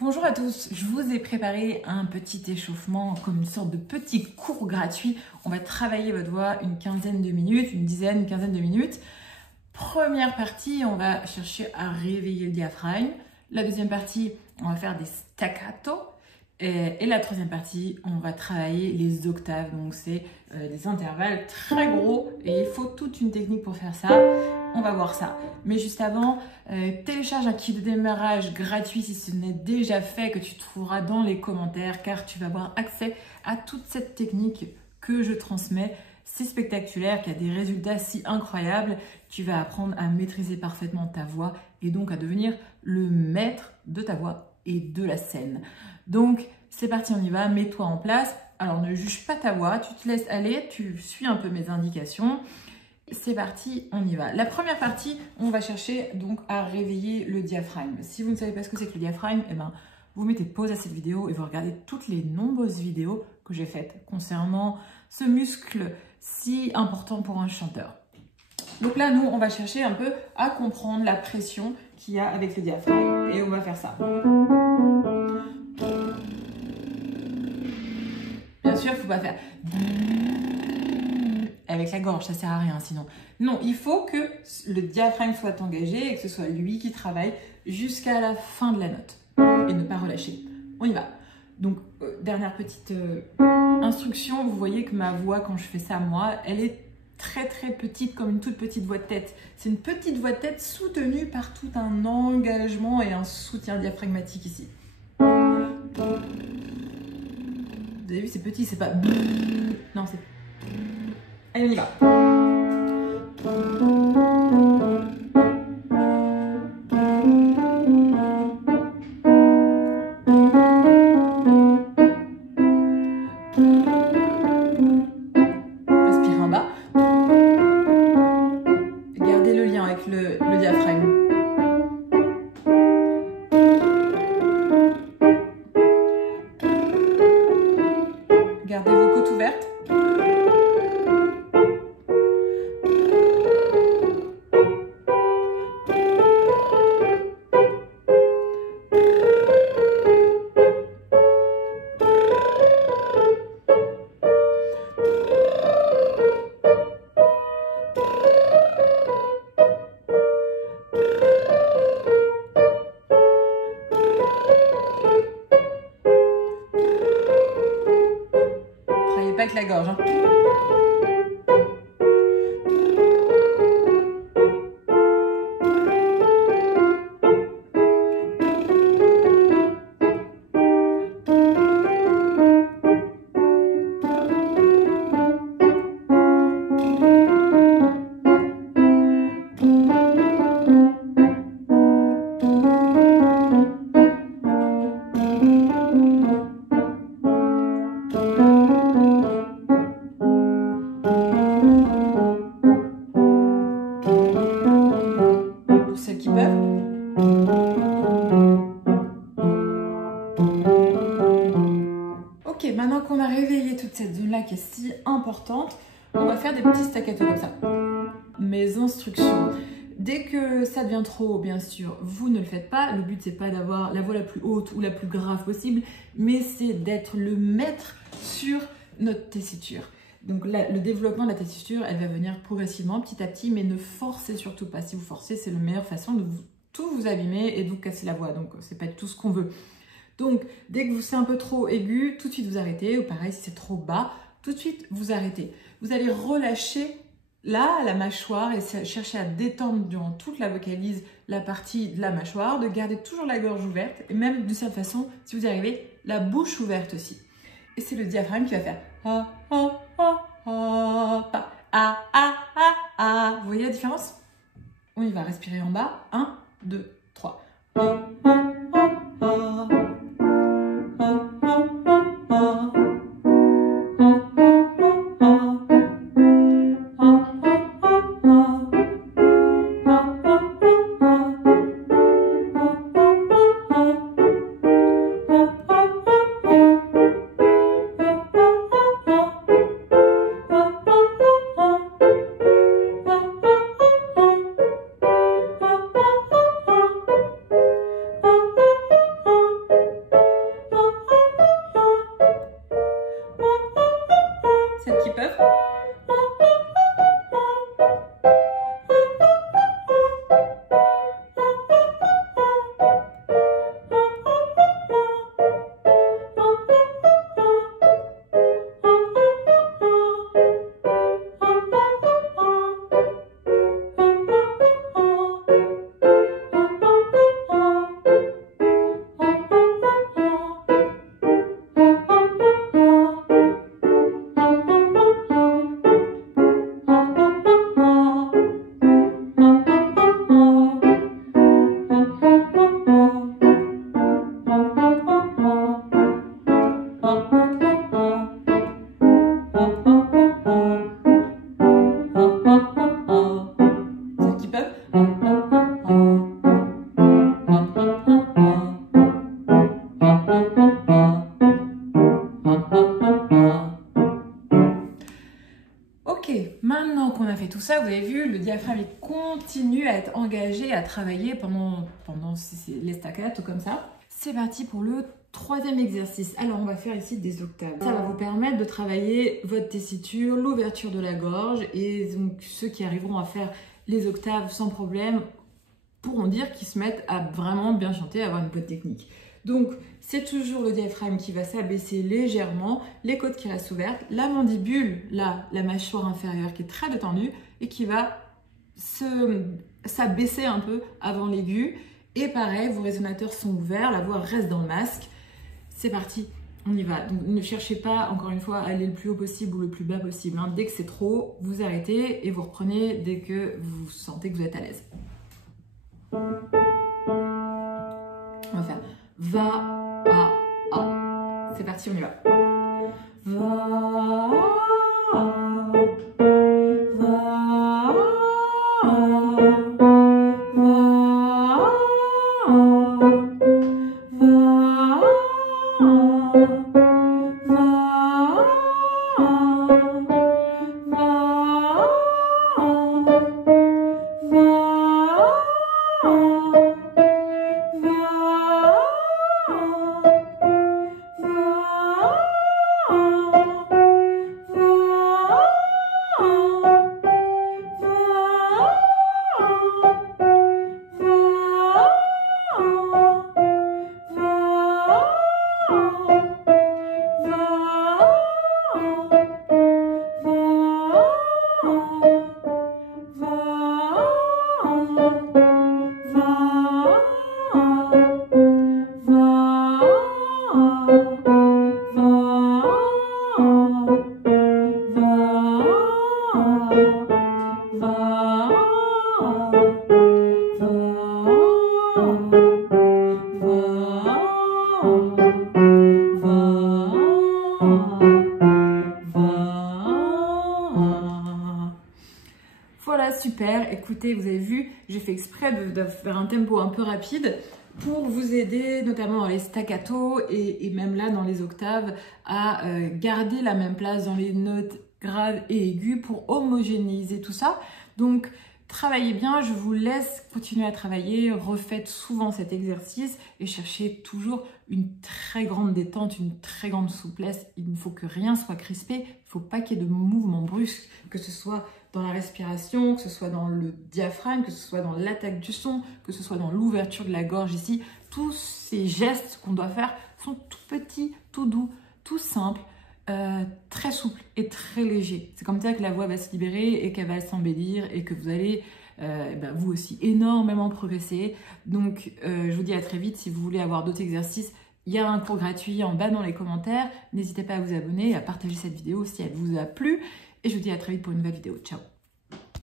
Bonjour à tous, je vous ai préparé un petit échauffement comme une sorte de petit cours gratuit. On va travailler votre voix une quinzaine de minutes, une quinzaine de minutes. Première partie, on va chercher à réveiller le diaphragme. La deuxième partie, on va faire des staccato. Et la troisième partie, on va travailler les octaves. Donc c'est des intervalles très gros et il faut toute une technique pour faire ça. On va voir ça. Mais juste avant, télécharge un kit de démarrage gratuit si ce n'est déjà fait, que tu trouveras dans les commentaires, car tu vas avoir accès à toute cette technique que je transmets. C'est spectaculaire, qui a des résultats si incroyables. Tu vas apprendre à maîtriser parfaitement ta voix et donc à devenir le maître de ta voix et de la scène. Donc c'est parti, on y va, mets-toi en place. Alors ne juge pas ta voix, tu te laisses aller, tu suis un peu mes indications. C'est parti, on y va. La première partie, on va chercher donc à réveiller le diaphragme. Si vous ne savez pas ce que c'est que le diaphragme, eh ben, vous mettez pause à cette vidéo et vous regardez toutes les nombreuses vidéos que j'ai faites concernant ce muscle si important pour un chanteur. Donc là, nous, on va chercher un peu à comprendre la pression qu'il y a avec le diaphragme. Et on va faire ça. Bien sûr, il ne faut pas faire avec la gorge, ça sert à rien sinon. Non, il faut que le diaphragme soit engagé et que ce soit lui qui travaille jusqu'à la fin de la note. Et ne pas relâcher. On y va. Donc, dernière petite instruction, vous voyez que ma voix, quand je fais ça moi, elle est très petite, comme une toute petite voix de tête. C'est une petite voix de tête soutenue par tout un engagement et un soutien diaphragmatique ici. Vous avez vu, c'est petit, c'est pas... Non, c'est... Allez, on y va. Respire en bas. Gardez le lien avec le diaphragme. Gardez vos côtes ouvertes. Travaillez pas avec la gorge, hein. Pour celles qui peuvent. Ok, maintenant qu'on a réveillé toute cette zone-là qui est si importante, on va faire des petits staccato comme ça. Mes instructions. Dès que ça devient trop haut, bien sûr, vous ne le faites pas. Le but, c'est pas d'avoir la voix la plus haute ou la plus grave possible, mais c'est d'être le maître sur notre tessiture. Donc là, le développement de la tessiture, elle va venir progressivement, petit à petit, mais ne forcez surtout pas. Si vous forcez, c'est la meilleure façon de tout vous abîmer et de vous casser la voix. Donc, c'est pas tout ce qu'on veut. Donc, dès que vous c'est un peu trop aigu, tout de suite vous arrêtez. Ou pareil, si c'est trop bas, tout de suite vous arrêtez. Vous allez relâcher là la mâchoire et chercher à détendre durant toute la vocalise la partie de la mâchoire, de garder toujours la gorge ouverte et même de cette façon, si vous y arrivez, la bouche ouverte aussi. Et c'est le diaphragme qui va faire ah, ah, ah, ah, ah, ah, ah, ah, ah. Vous voyez la différence? On y va, respirer en bas. 1, 2, 3. Ah, ah, ah, ah. Maintenant qu'on a fait tout ça, vous avez vu, le diaphragme il continue à être engagé, à travailler pendant les staccato comme ça. C'est parti pour le troisième exercice. Alors on va faire ici des octaves. Ça va vous permettre de travailler votre tessiture, l'ouverture de la gorge, et donc ceux qui arriveront à faire les octaves sans problème pourront dire qu'ils se mettent à vraiment bien chanter, à avoir une bonne technique. Donc, c'est toujours le diaphragme qui va s'abaisser légèrement, les côtes qui restent ouvertes, la mandibule, là, la mâchoire inférieure qui est très détendue et qui va s'abaisser un peu avant l'aigu. Et pareil, vos résonateurs sont ouverts, la voix reste dans le masque. C'est parti, on y va. Donc, ne cherchez pas, encore une fois, à aller le plus haut possible ou le plus bas possible. Hein. Dès que c'est trop, vous arrêtez et vous reprenez dès que vous sentez que vous êtes à l'aise. On va faire va, a. C'est parti, on y va. Va, Voilà, super. Écoutez, vous avez vu, j'ai fait exprès de faire un tempo un peu rapide pour vous aider, notamment dans les staccato et même là dans les octaves, à garder la même place dans les notes graves et aiguës pour homogénéiser tout ça. Donc, travaillez bien, je vous laisse continuer à travailler, refaites souvent cet exercice et cherchez toujours une très grande détente, une très grande souplesse. Il ne faut que rien soit crispé, il ne faut pas qu'il y ait de mouvements brusques, que ce soit dans la respiration, que ce soit dans le diaphragme, que ce soit dans l'attaque du son, que ce soit dans l'ouverture de la gorge ici. Tous ces gestes qu'on doit faire sont tout petits, tout doux, tout simples, très souples et très légers. C'est comme ça que la voix va se libérer et qu'elle va s'embellir et que vous allez vous aussi énormément progresser. Donc je vous dis à très vite. Si vous voulez avoir d'autres exercices, il y a un cours gratuit en bas dans les commentaires. N'hésitez pas à vous abonner et à partager cette vidéo si elle vous a plu. Et je vous dis à très vite pour une nouvelle vidéo. Ciao!